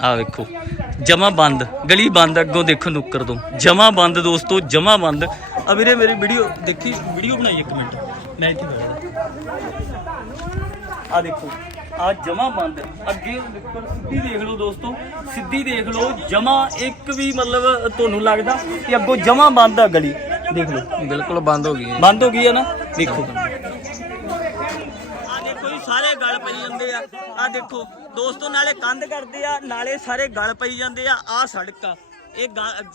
ਆ ਵੇਖੋ ਜਮਾ ਬੰਦ ਗਲੀ ਬੰਦ ਅੱਗੋਂ ਦੇਖੋ ਨੁੱਕਰ ਤੋਂ। ਜਮਾ ਬੰਦ ਦੋਸਤੋ ਜਮਾ ਬੰਦ। ਆ ਵੀਰੇ ਮੇਰੀ ਵੀਡੀਓ ਦੇਖੀ ਵੀਡੀਓ ਬਣਾਈ ਇੱਕ ਮਿੰਟ। ਮੈਂ ਇੱਥੇ ਬੈਠਾ। ਆ ਦੇਖੋ ਆ ਜਮਾ ਬੰਦ। ਅੱਗੇ ਨੁੱਕਰ ਸਿੱਧੀ ਦੇਖ ਲਓ ਦੋਸਤੋ ਸਿੱਧੀ ਦੇਖ ਲਓ ਜਮਾ ਇੱਕ ਵੀ ਮਤਲਬ ਤੁਹਾਨੂੰ ਲੱਗਦਾ ਕਿ ਅੱਗੋਂ ਜਮਾ ਬੰਦ ਆ ਗਲੀ। ਦੇਖ ਲਓ। ਬਿਲਕੁਲ ਬੰਦ ਹੋ ਗਈ ਹੈ। ਬੰਦ ਹੋ ਗਈ ਹੈ ਨਾ? ਦੇਖੋ ਆ ਦੇਖੋ ਜੀ ਸਾਰੇ ਗਲ ਪਈ ਜਾਂਦੇ ਆ ਦੇਖੋ, ਦੋਸਤੋ, ਨਾਲੇ ਕੰਧ ਕਰਦੇ ਆ, ਨਾਲੇ ਸਾਰੇ ਗਲ ਪਈ ਜਾਂਦੇ ਆ ਆ ਸੜਕ ਆ। ਇਹ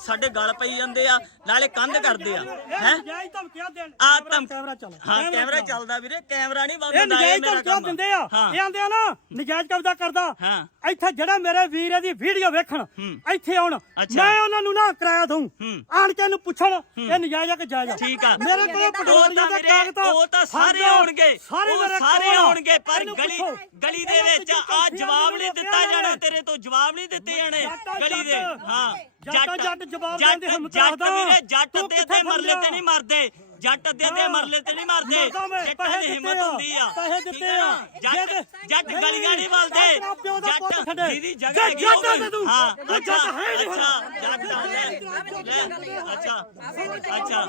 ਸਾਡੇ ਗਲ ਪਈ ਜਾਂਦੇ ਆ ਨਾਲੇ ਕੰਧ ਕਰਦੇ ਆ ਹੈ? ਨਜਾਇਜ਼ ਧਮਕੀਆਂ ਦੇਣ। ਆ ਧਮ ਕੈਮਰਾ ਚੱਲ। ਹਾਂ ਕੈਮਰਾ ਚੱਲਦਾ ਵੀਰੇ ਕੈਮਰਾ ਨਹੀਂ ਬੰਦ ਇਹ ਹੁੰਦਾ ਨਜਾਇਜ਼ ਮੇਰਾ ਧਮਕੀਆਂ ਕੰਮ। ਦਿੰਦੇ ਆ। ਹਾਂ। ਇਹ ਆਂਦੇ ਆ ਨਾ ਨਜਾਇਜ਼ ਕਬਜ਼ਾ ਕਰਦਾ। ਹਾਂ। ਇੱਥੇ ਜਿਹੜਾ ਮੇਰੇ ਵੀਰ ਇਹਦੀ ਵੀਡੀਓ ਵੇਖਣ। ਇੱਥੇ ਆਉਣ। ਅੱਛਾ। ਮੈਂ ਉਹਨਾਂ ਨੂੰ ਨਾ ਕਿਰਾਇਆ ਦਊਂ। ਹੂੰ। ਆਣ ਕੇ ਇਹਨੂੰ ਪੁੱਛਣ ਇਹ ਨਜਾਇਜ਼ ਆ ਕਿ ਜਾਇਜ਼ ਆ? ਠੀਕ ਆ। ਮੇਰੇ ਕੋਲ ਉਹ ਪਟਵਾਰੀਆਂ ਤਾਂ ਦਾ ਵੀਰੇ ਕਾਗਜ਼ ਉਹ ਤਾਂ ਸਾਰੇ ਆ, ਆਉਣਗੇ। ਸਾਰੇ ਉਹ ਮੇਰੇ ਸਾਰੇ ਕੋਲ ਆ। ਆਉਣਗੇ ਪਰ ਇਹਨੂੰ ਗਲੀ ਪੁੱਛੋ। ਗਲੀ ਦੇ ਵਿੱਚ ਆ। ਜਵਾਬ ਨੂੰ ਨਹੀਂ ਦਿੱਤਾ ਜਾਣਾ? ਤੇਰੇ ਤੋਂ ਜਵਾਬ ਨਹੀਂ ਦਿੱਤੇ ਜਾਣੇ। ਗਲੀ ਦੇ। ਹਾਂ। ਜੱਟ ਜੱਟ ਜਵਾਬ ਦੇਣ ਦੀ ਹਿੰਮਤ ਜੱਟ। ਵੀਰੇ ਜੱਟ ਤੂੰ ਕਿੱਥੇ ਅੱਧੇ ਮਰਲੇ ਤੇ? ਨਹੀਂ ਮਰਦੇ ਜੱਟ ਅੱਧੇ ਹਾਂ। ਮਰਲੇ ਤੇ ਨਹੀਂ ਮਰਦੇ ਜੱਟਾਂ ਦੀ ਹਿੰਮਤ ਹੁੰਦੀ ਆ ਪੈਸੇ ਦਿੱਤੇ? ਆ। ਜੱਟ ਜੱਟ ਗਲੀਆਂ ਨਹੀਂ ਦਾ ਪੁੱਤ ਜੱਟ। ਦੀਦੀ ਜਗ੍ਹਾ ਹੈਗੀ। ਤੇ ਤੂੰ, ਹਾਂ ਤੂੰ ਅੱਛਾ ਜੱਟ ਹੈ ਨਹੀਂ ਅੱਛਾ ਅੱਛਾ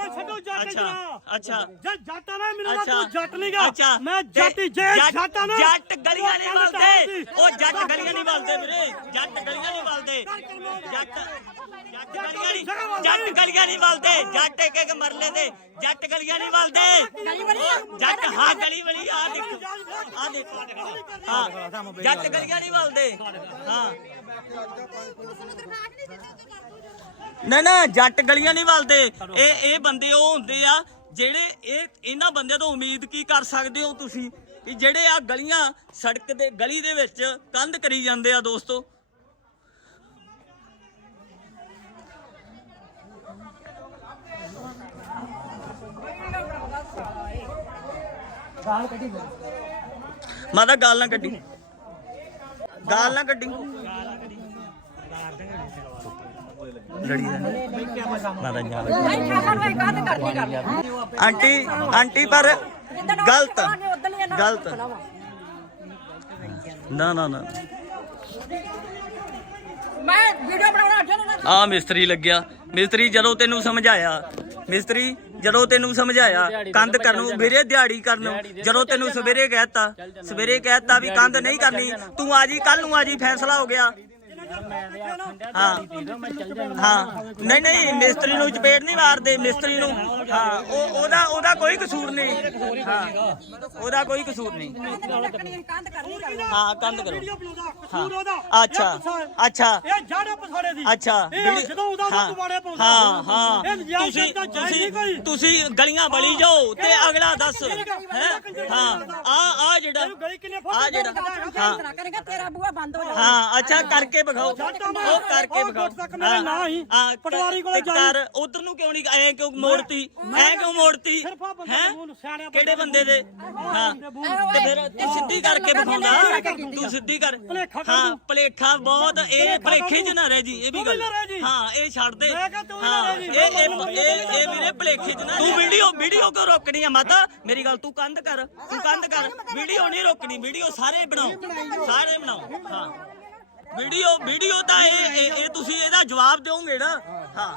ਅੱਛਾ ਅੱਛਾ ਜੱਟ ਨਾ ਮੈਨੂੰ ਤੂੰ ਜੱਟ ਨਹੀਂਗਾ ਮੈਂ ਤੇ ਜੱਟੀ ਜੇ ਜੱਟ ਨਾ ਜੱਟ ਗਲੀਆਂ ਨਹੀਂ ਤਾਂ ਸੀ। ਉਹ ਜੱਟ ਗਲੀਆਂ ਨਹੀਂ ਮਲਦੇ ਵੀਰੇ ਜੱਟ ਗਲੀਆਂ ਜੱਟ ਜੱਟ ਗਲੀਆਂ ਨਹੀਂ ਜੱਟ ਗਲੀਆਂ ਨਹੀਂ ਮਲਦੇ ਜੱਟ ਇੱਕ ਇੱਕ ਮਰਲੇ ਦੇ। ਜੱਟ ਗਲੀਆਂ ਨਹੀਂ ਉਹ ਜੱਟ ਹਾਂ ਗਲੀ ਵਾਲੀ ਆ ਦੇਖੋ। ਆ ਦੇਖੋ ਹਾਂ ਜੱਟ ਗਲੀਆਂ ਨਹੀਂ ਮਲਦੇ ਹਾਂ। ਨਾ ਨਾ ਜੱਟ ਗਲੀਆਂ ਨਹੀਂ ਮਲਦੇ ਇਹ ਇਹ ਬੰਦੇ ਉਹ ਹੁੰਦੇ ਆ ਜਿਹੜੇ ਇਹ ਇਹਨਾਂ ਬੰਦਿਆਂ ਤੋਂ ਉਮੀਦ ਕੀ ਕਰ ਸਕਦੇ ਹੋ ਤੁਸੀਂ? ਕਿ ਜਿਹੜੇ ਆ ਗਲੀਆਂ ਸੜਕ ਦੇ ਗਲੀ ਦੇ ਵਿੱਚ ਕੰਧ ਕਰੀ ਜਾਂਦੇ ਆ ਦੋਸਤੋ। ਮਾਤਾ ਗਾਲ ਨਾ ਕੱਢੀ। ਗਾਲ ਨਾ ਕੱਢੀ। ਲੜੀ ਦਾ ਮਾਤਾ ਜਾ ਆਂਟੀ ਆਂਟੀ ਪਰ ਗਲਤ। ਗਲਤ। ਨਾ ਨਾ ਨਾ। ਮੈਂ ਵੀਡੀਓ ਬਣਾਉਣਾ ਨਾ ਆ ਮਿਸਤਰੀ ਲੱਗਿਆ। ਮਿਸਤਰੀ ਜਦੋਂ ਤੈਨੂੰ ਸਮਝਾਇਆ ਮਿਸਤਰੀ ਜਦੋਂ ਤੈਨੂੰ ਸਮਝਾਇਆ ਕੰਧ ਕਰਨ ਵੀਰੇ ਦਿਹਾੜੀ ਕਰਨ ਜਦੋਂ ਤੈਨੂੰ ਸਵੇਰੇ ਕਹਿਤਾ ਸਵੇਰੇ ਕਹਿਤਾ ਵੀ ਕੰਧ ਨਹੀਂ ਕਰਨੀ ਤੂੰ ਆ ਜੀ ਕੱਲ ਨੂੰ ਆ ਜੀ ਫੈਸਲਾ ਹੋ ਗਿਆ। ਹਾਂ। ਹਾਂ। ਨਹੀਂ ਨਹੀਂ ਮਿਸਤਰੀ ਨੂੰ ਚਪੇੜ ਨਹੀਂ ਮਾਰਦੇ ਮਿਸਤਰੀ ਨੂੰ ਹਾਂ ਉਹ ਉਹਦਾ ਉਹਦਾ ਕੋਈ ਕਸੂਰ ਨਹੀਂ। ਹਾਂ ਉਹਦਾ ਕੋਈ ਕਸੂਰ ਨਹੀਂ। ਹਾਂ ਕੰਧ ਕਰੋ। ਵੀਡੀਓ ਬਣਾਉਂਦਾ ਕਸੂਰ ਉਹਦਾ। ਅੱਛਾ, ਅੱਛਾ। ਇਹ ਜੜ ਪਛਾੜੇ ਦੀ। ਅੱਛਾ। ਇਹ ਵੀਡੀਓ- ਜਦੋਂ ਉਹਦਾ ਹਾਂ, ਪਾਉਂਦਾ ਹਾਂ ਹਾਂ। ਇਹ ਨਜਾਇਜ਼ ਤੁਸੀਂ ਤਾਂ ਜਾਇਜ਼ ਨਹੀਂ ਕੋਈ। ਤੁਸੀਂ ਤੁਸੀਂ ਗਲੀਆਂ ਬਲੀ ਜਾਓ ਤੇ ਅਗਲਾ ਦੱਸ। ਹੈ? ਹਾਂ। ਆ ਆ ਜਿਹੜਾ ਇਹਨੂੰ ਗਲੀ ਕਿੰਨੇ ਫੁੱਟ ਆ ਜਿਹੜਾ ਹਾਂ। ਹਾਂ। ਕਰੇਗਾ ਤੇਰਾ ਬੂਹਾ ਬੰਦ ਹੋ ਜਾਣਾ ਹਾਂ ਅੱਛਾ ਕਰਕੇ ਵਿਖਾਓ। ਉਹ ਕਰਕੇ ਵਿਖਾਓ। ਹੀ। ਹਾਂ, ਪਟਵਾਰੀ ਕੋਲੇ ਤੇ ਜਾਈ। ਕਰ ਉਧਰ ਨੂੰ ਕਿਉਂ ਨਹੀਂ ਐ ਕਿਉਂ ਮੋੜਤੀ? ਐ ਕਿਉਂ ਮੋੜਤੀ ਸਿਰਫ ਆਹ ਬੰਦੇ ਹੈ ਦੇ ਮੂੰਹ ਨੂੰ, ਸਿਆਣੇ ਬੰਦੇ ਕਿਹੜੇ ਬੰਦੇ ਦੇ? ਹਾਂ। ਤੇ ਫਿਰ ਤੂੰ ਸਿੱਧੀ ਕਰਕੇ ਵਿਖਾਉਂਦਾ? ਤੂੰ ਸਿੱਧੀ ਕਰ। ਹਾਂ। ਭਲੇਖਾ ਬਹੁਤ ਇਹ ਭਲੇਖੇ ਚ ਨਾ ਰਹਿ ਜੀ ਇਹ ਵੀ ਗੱਲ। ਹਾਂ ਇਹ ਛੱਡ ਦੇ। ਮੈਂ ਕਿਹਾ ਤੂੰ ਵੀ ਨਾ ਹਾਂ ਰਹਿ ਜੀ। ਇਹ ਇਹ ਇਹ ਇਹ ਵੀਰੇ ਭਲੇਖੇ ਚ ਨਾ ਤੂੰ ਵੀਡੀਓ ਵੀਡੀਓ ਕਿਉਂ ਰੋਕਣੀ ਆ ਮਾਤਾ? ਮੇਰੀ ਗੱਲ ਤੂੰ ਕੰਧ ਕਰ ਤੂੰ ਕੰਧ ਕਰ। ਵੀਡੀਓ ਨਹੀਂ ਰੋਕਣੀ ਵੀਡੀਓ ਸਾਰੇ ਬਣਾਓ। ਸਾਰੇ ਬਣਾਓ। ਹਾਂ। ਵੀਡੀਓ ਵੀਡੀਓ ਤਾਂ ਇਹ ਇਹ ਇਹ ਤੁਸੀਂ ਇਹਦਾ ਜਵਾਬ ਦਿਓਗੇ ਨਾ। ਹਾਂ।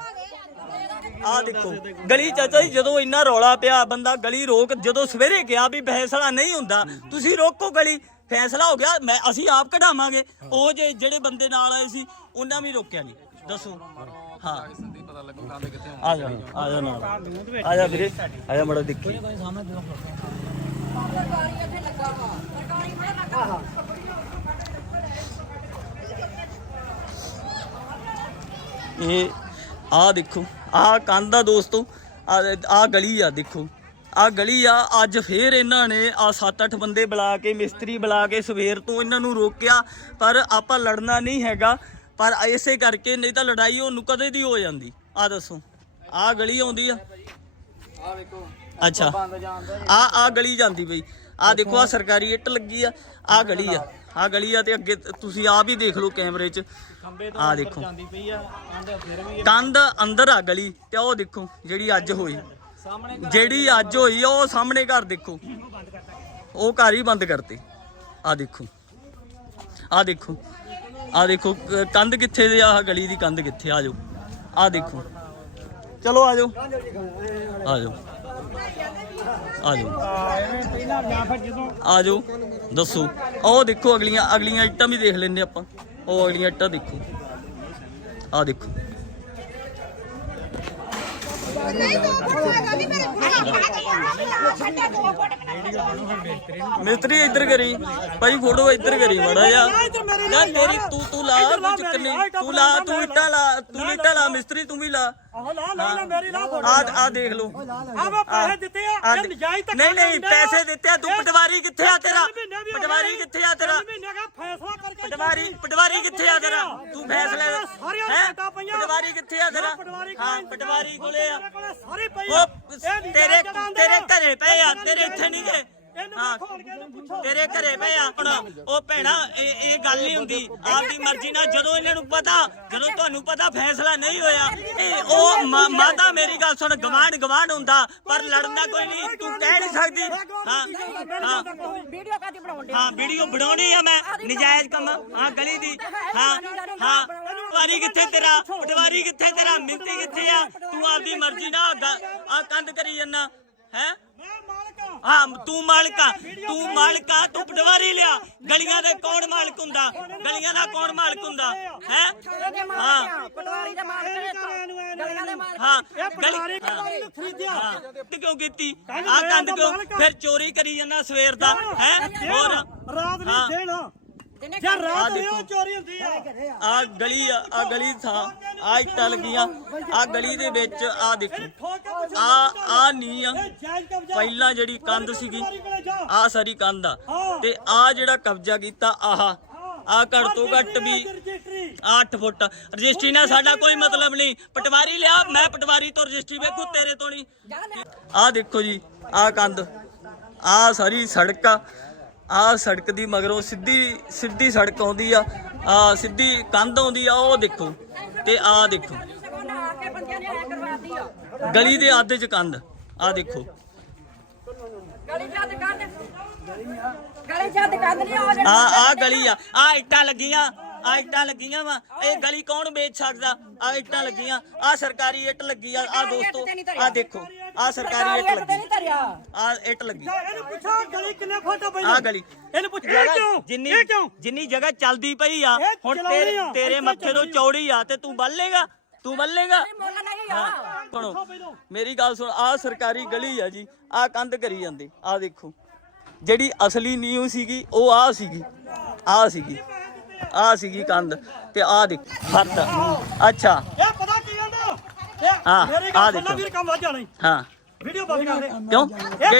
ਆ ਦੇਖੋ ਗਲੀ ਚਾਚਾ ਜੀ ਜਦੋਂ ਇੰਨਾ ਰੌਲਾ ਪਿਆ ਬੰਦਾ ਗਲੀ ਰੋਕ ਜਦੋਂ ਸਵੇਰੇ ਗਿਆ ਵੀ ਫੈਸਲਾ ਨਹੀਂ ਹੁੰਦਾ ਤੁਸੀਂ ਰੋਕੋ ਗਲੀ ਫੈਸਲਾ ਹੋ ਗਿਆ ਮੈਂ ਅਸੀਂ ਆਪ ਕਢਾਵਾਂਗੇ। ਉਹ ਜੇ ਜਿਹੜੇ ਬੰਦੇ ਨਾਲ ਆਏ ਸੀ ਉਹਨਾਂ ਵੀ ਰੋਕਿਆ ਨਹੀਂ। ਦੱਸੋ। ਹਾਂ। ਆ ਜਾ ਆ ਜਾ ਨਾਲ। ਆ ਜਾ ਵੀਰੇ ਆ ਜਾ ਮੜਾ ਦੇਖੀ। ਇਹ ਆ ਦੇਖੋ, ਆਹ ਕੰਧ ਆ ਦੋਸਤੋ, ਆਹ ਗਲੀ ਆ ਦੇਖੋ। ਆ ਗਲੀ ਆ, ਅੱਜ ਫੇਰ ਇਹਨਾਂ ਨੇ ਆ 7-8 ਬੰਦੇ ਬੁਲਾ ਕੇ, ਮਿਸਤਰੀ ਬੁਲਾ ਕੇ ਸਵੇਰ ਤੋਂ ਇਹਨਾਂ ਨੂੰ ਰੋਕਿਆ, ਪਰ ਆਪਾਂ ਲੜਨਾ ਨਹੀਂ ਹੈਗਾ। ਪਰ ਇਸੇ ਕਰਕੇ ਨਹੀਂ ਤਾਂ ਲੜਾਈ ਉਹਨੂੰ ਕਦੇ ਦੀ ਹੋ ਜਾਂਦੀ। ਆ ਦੱਸੋ ਆ ਗਲੀ ਆਉਂਦੀ ਆ? ਆ ਵੇਖੋ ਅੱਛਾ। ਆ ਆ ਗਲੀ ਜਾਂਦੀ ਬਈ। ਆ ਦੇਖੋ ਆ ਸਰਕਾਰੀ ਇੱਟ ਲੱਗੀ ਆ ਆ ਗਲੀ ਆ। ਆ ਗਲੀ ਆ ਤੇ ਅੱਗੇ ਤੁਸੀਂ ਆਪ ਹੀ ਦੇਖ ਲਓ ਕੈਮਰੇ 'ਚ। ਆ ਦੇਖੋ। ਜਾਂਦੀ ਪਈ ਆ ਆਂਦੇ ਫਿਰ ਵੀ ਕੰਧ ਅੰਦਰ ਆ ਗਲੀ ਤੇ ਉਹ ਦੇਖੋ ਜਿਹੜੀ ਅੱਜ ਹੋਈ। ਸਾਹਮਣੇ ਜਿਹੜੀ ਅੱਜ ਹੋਈ ਆ, ਉਹ ਸਾਹਮਣੇ ਘਰ ਦੇਖੋ। ਉਹ ਘਰ ਹੀ ਬੰਦ ਕਰਤੇ। ਆ ਦੇਖੋ। ਆ ਦੇਖੋ। ਆ ਦੇਖੋ ਕੰਧ ਕਿੱਥੇ ਦੇ ਆ? ਗਲੀ ਦੀ ਕੰਧ ਕਿੱਥੇ ਆ ਜਾਓ। ਆ ਦੇਖੋ। ਚਲੋ ਆ ਜਾਓ। ਆ ਜਾਓ। ਆ ਜਾਓ ਆ ਜਾਓ ਦੱਸੋ। ਉਹ ਦੇਖੋ ਅਗਲੀਆਂ ਅਗਲੀਆਂ ਇੱਟਾਂ ਵੀ ਦੇਖ ਲੈਂਦੇ ਆਪਾਂ। ਉਹ ਅਗਲੀਆਂ ਇੱਟਾਂ ਦੇਖੋ। ਆ ਦੇਖੋ। ਮਿਸਤਰੀ ਇੱਧਰ ਕਰੀ। ਭਾਈ ਫੋਟੋ ਇੱਧਰ ਕਰੀ ਮਾੜਾ ਜਾ ਨਾ ਤੇਰੀ ਤੂੰ ਤੂੰ ਲਾ ਤੂੰ ਲਾ ਤੂੰ ਇੱਟਾਂ ਲਾ ਤੂੰ ਇੱਟਾਂ ਲਾ ਮਿਸਤਰੀ ਤੂੰ ਵੀ ਲਾ। ਆਹ ਲਾ ਲਾ ਲਾ ਮੇਰੀ ਲਾ ਫੋਟੋ ਆ ਆ ਦੇਖ ਲਓ। ਆ ਮੈਂ ਪੈਸੇ ਦਿੱਤੇ ਆ ਇਹ ਨਜਾਇਜ਼ ਧੱਕਾ ਨਹੀਂ ਨਹੀਂ। ਪੈਸੇ ਦਿੱਤੇ ਆ ਤੂੰ ਪਟਵਾਰੀ ਕਿੱਥੇ ਆ ਤੇਰਾ? ਵੀ ਪਟਵਾਰੀ। ਕਿੱਥੇ ਆ ਤੇਰਾ? ਮਹੀਨੇ ਦਾ ਫੈਸਲਾ ਕਰਕੇ ਪਟਵਾਰੀ ਪਟਵਾਰੀ ਕਿੱਥੇ ਆ ਤੇਰਾ? ਤੂੰ ਫੈਸਲੇ ਸਾਰੀਆਂ? ਰਿਪੋਰਟਾਂ ਪਈਆਂ। ਪਟਵਾਰੀ ਕਿੱਥੇ ਆ ਤੇਰਾ? ਹਾਂ ਪਟਵਾਰੀ ਕੋਲੇ ਆ। ਸਾਰੀ ਪਈ ਤੇਰੇ ਤੇਰੇ। ਘਰੇ ਪਏ ਆ ਤੇਰੇ ਨੂੰ ਇੱਥੇ ਨਹੀਂ ਗਏ। ਹਾਂ। ਤੇਰੇ ਘਰੇ ਪਏ ਆ ਹੁਣ ਉਹ ਭੈਣਾ ਇਹ ਇਹ ਗੱਲ ਨਹੀਂ ਹੁੰਦੀ। ਆਪਦੀ ਮਰਜ਼ੀ ਨਾਲ ਜਦੋਂ ਇਹਨਾਂ ਨੂੰ ਪਤਾ ਜਦੋਂ ਤੁਹਾਨੂੰ ਪਤਾ ਫੈਸਲਾ ਨਹੀਂ ਹੋਇਆ ਇਹ ਉਹ ਮਾ- ਮਾਤਾ ਮੇਰੀ ਗੱਲ ਸੁਣ ਗਵਾਂਢ ਗਵਾਂਢ ਹੁੰਦਾ ਪਰ ਲੜਨਾ ਕੋਈ ਨਹੀਂ ਤੂੰ ਕਹਿ ਨਹੀਂ ਸਕਦੀ। ਹਾਂ ਹਾਂ। ਵੀਡੀਓ ਕਾਦੀ ਬਣਾਉਣ ਦੇ ਹਾਂ ਵੀਡੀਓ ਬਣਾਉਣੀ ਆ ਮੈਂ ਨਜਾਇਜ਼ ਕੰਮ ਹਾਂ ਗਲੀ ਦੀ। ਹਾਂ ਹਾਂ। ਪਟਵਾਰੀ ਕਿੱਥੇ ਤੇਰਾ? ਪਟਵਾਰੀ ਕਿੱਥੇ ਤੇਰਾ? ਮਿੰਤੀ ਕਿੱਥੇ ਆ? ਤੂੰ ਆਪਦੀ ਮਰਜ਼ੀ ਨਾਲ ਆ ਕੰਧ ਕਰੀ ਜੰਨਾ ਹੈ? ਮੈਂ ਹਾਂ ਤੂੰ ਮਾਲਕ ਆ ਤੂੰ ਮਾਲਕ ਆ ਤੂੰ ਪਟਵਾਰੀ ਲਿਆ। ਗਲੀਆਂ ਦੇ ਕੌਣ ਮਾਲਕ ਹੁੰਦਾ? ਗਲੀਆਂ ਦਾ ਕੌਣ ਮਾਲਕ ਹੁੰਦਾ? ਹੈ? ਮਾਲਕ ਪਟਵਾਰੀ ਦੇ ਮਾਲਕ ਗਲੀਆਂ ਦੇ ਮਾਲਕ ਹਾਂ। ਗਲੀ ਪਟਵਾਰੀ ਨੂੰ ਖਰੀਦਿਆ? ਹਾਂ। ਤੇ ਕਿਉਂ ਕੀਤੀ? ਆ ਤਾਂ ਕਿਉਂ। ਫਿਰ ਚੋਰੀ ਕਰੀ ਜਾਂਦਾ ਸਵੇਰ ਦਾ। ਹੈ। ਹੋਰ? ਰਾਤ ਹਾਂ। ਨਹੀਂ ਦੇਣਾ ਜੇ ਰਾਤ। ਉਹ ਚੋਰੀ ਹੁੰਦੀ ਆ। ਆ। ਗਲੀ ਆ ਆਹ ਗਲੀ ਥਾਂ ਆ ਇੱਟਾਂ ਲੱਗੀਆਂ ਆ ਗਲੀ ਦੇ ਵਿੱਚ ਆ ਦੇਖੋ। ਆ ਆ ਨਹੀਂ ਆ। ਪਹਿਲਾਂ ਜਿਹੜੀ ਕੰਧ ਸੀਗੀ ਆ ਸਾਰੀ ਕੰਧ ਆ। ਤੇ ਆ ਜਿਹੜਾ ਕਬਜ਼ਾ ਕੀਤਾ ਆਹ। ਆ ਘੱਟ ਤੋਂ ਘੱਟ ਵੀ ਰਜਿਸਟਰੀ 8 ਫੁੱਟ ਰਜਿਸਟਰੀ ਨਾਲ ਸਾਡਾ ਕੋਈ ਮਤਲਬ ਨਹੀਂ। ਪਟਵਾਰੀ ਲਿਆ ਮੈਂ ਪਟਵਾਰੀ ਤੋਂ ਰਜਿਸਟਰੀ ਵੇਖੂ ਤੇਰੇ ਤੋਂ ਨਹੀਂ। ਆ ਦੇਖੋ ਜੀ ਆ ਕੰਧ। ਆ ਸਾਰੀ ਸੜਕ ਆ। ਆ ਸੜਕ ਦੀ ਮਗਰੋਂ ਸਿੱਧੀ ਸਿੱਧੀ ਸੜਕ ਆਉਂਦੀ ਆ ਆ ਸਿੱਧੀ ਕੰਧ ਆਉਂਦੀ ਆ ਉਹ ਦੇਖੋ ਤੇ ਆ ਦੇਖੋ। ਗਲੀ ਦੇ ਅੱਧ ਚ ਕੰਧ ਆ ਦੇਖੋ। ਗਲੀ ਕੰਧ। ਗਲੀ ਜੱਦ ਕੰਧ ਨਹੀਂ ਆ ਆ ਆ ਗਲੀ ਆ ਆ ਇੱਟਾਂ ਲੱਗੀਆਂ ਆ ਇੱਟਾਂ ਲੱਗੀਆਂ ਵਾ। ਇਹ ਗਲੀ ਕੌਣ ਵੇਚ ਸਕਦਾ? ਆ ਇੱਟਾਂ ਲੱਗੀਆਂ ਆ ਸਰਕਾਰੀ ਇੱਟ ਲੱਗੀ ਆ ਆ ਦੋਸਤੋ ਆ ਦੇਖੋ। ਆ ਸਰਕਾਰੀ ਇੱਟ ਲੱਗੀ। ਨਹੀਂ ਧਰਿਆ। ਆ ਇੱਟ ਲੱਗੀ। ਇਹਨੂੰ ਪੁੱਛੋ ਗਲੀ ਕਿੰਨੇ ਫੁੱਟ ਪਈ ਆ ਗਲੀ। ਇਹਨੂੰ ਪੁੱਛ ਕਿਉਂ? ਜਿੰਨੀ ਜਿੰਨੀ ਜਗ੍ਹਾ ਚੱਲਦੀ ਪਈ ਆ ਹੁਣ ਤੇਰੇ ਤੇਰੇ ਮੱਥੇ ਤੋਂ। ਚੌੜੀ ਆ ਤੇ ਤੂੰ ਬੱਲੇਗਾ ਤੂੰ ਬੱਲੇਗਾ। ਸੁਣੋ ਮੇਰੀ ਗੱਲ ਸੁਣ ਆ ਸਰਕਾਰੀ ਗਲੀ ਆ ਜੀ ਆ ਕੰਧ ਕਰੀ ਜਾਂਦੇ ਆ ਦੇਖੋ। ਜਿਹੜੀ ਅਸਲੀ ਨੀਂਹ ਸੀਗੀ ਉਹ ਆ ਸੀਗੀ ਆ ਸੀਗੀ ਆ ਸੀਗੀ ਕੰਧ ਤੇ ਆ ਦੇਖ ਫਰਤ ਅੱਛਾ। ਗੱਲ ਸੁਣ ਦੇਖੋ। ਵੀਰ ਕੰਮ ਵੱਜ ਜਾਣਾ ਹਾਂ। ਵੀਡੀਓ ਬੰਦ ਕਰ ਦੇ। ਕਿਉਂ? ਇਹ